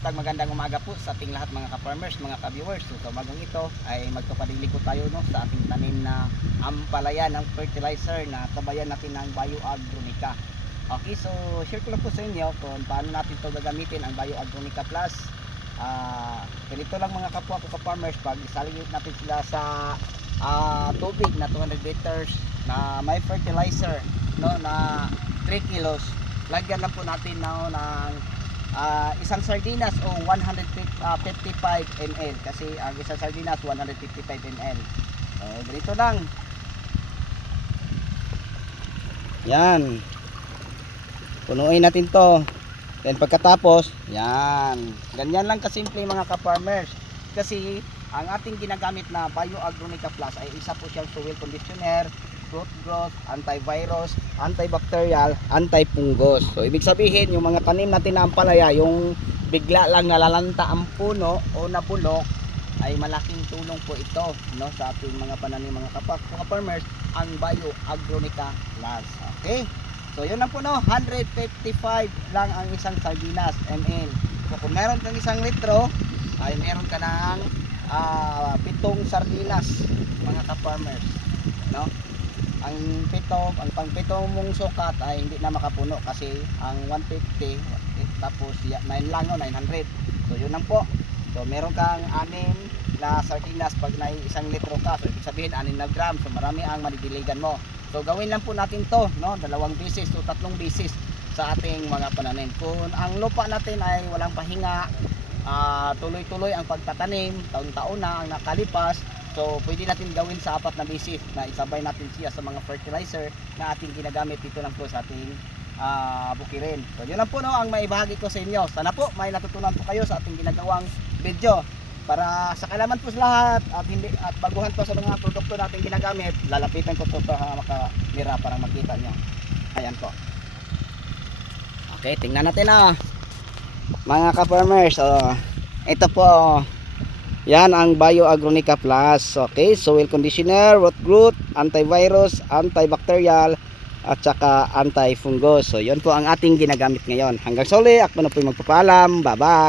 Kamusta, magandang umaga po sa ating lahat mga ka-farmers, mga ka-viewers. So umagang ito ay magpapadili ko tayo sa ating tanim na ampalaya ng fertilizer na tabayan natin ng Bioagronica. Okay, so share ko lang po sa inyo kung paano natin ito gagamitin ang Bioagronica Plus. Ganito lang mga kapwa ko ka-farmers, pag isaligit natin sila sa tubig na 200 liters na may fertilizer, no, na 3 kilos, lagyan lang po natin ng isang sardinas o 155 ml kasi ang isang sardinas 155 ml. So ganito lang. Yan. Punuin natin to. Then pagkatapos, yan. Ganyan lang kasimple mga ka-farmers. Kasi ang ating ginagamit na Bioagronica Plus ay isa po siyang soil conditioner, root growth, antivirus, antibacterial, antifungus. So ibig sabihin yung mga tanim natin na ampalaya, yung bigla lang nalalanta ang puno o nabulok, ay malaking tulong po ito, no, sa ating mga pananim mga farmers, ang Bioagronica Plus. Okay? So yun lang po, no, 155 lang ang isang sardinas ml. So kung meron kang isang litro, ay meron ka ng 7 sardinas mga ka-farmers, no? Ang pang-pito mong sukat ay hindi na makapuno kasi ang 150 tapos 9 lang, no, 900. So yun lang po. So meron kang 6 na sardinas pag na isang litro ka. So ibig sabihin 6 na gram. So marami ang madidiligan mo. So gawin lang po natin to, no, 2 beses o 3 beses sa ating mga pananim. Kung ang lupa natin ay walang pahinga, tuloy-tuloy ang pagtatanim, taon-taon na ang nakalipas, so pwede natin gawin sa 4 na beses na isabay natin siya sa mga fertilizer na ating ginagamit dito lang po sa ating bukirin. So yun lang po, no, ang maibahagi ko sa inyo. Sana po may natutunan po kayo sa ating ginagawang video. Para sa kalaman po sa lahat at baguhan po sa mga produkto natin ginagamit, lalapitan ko to para makamira para makita nyo. Ayan po. Okay, tingnan natin na mga ka-farmers. Ito po, yan ang Bioagronica Plus. Okay, soil conditioner, root growth, antivirus, antibacterial, at saka antifungus. So yun po ang ating ginagamit ngayon. Hanggang sa uli, ako na po magpapaalam. Bye bye.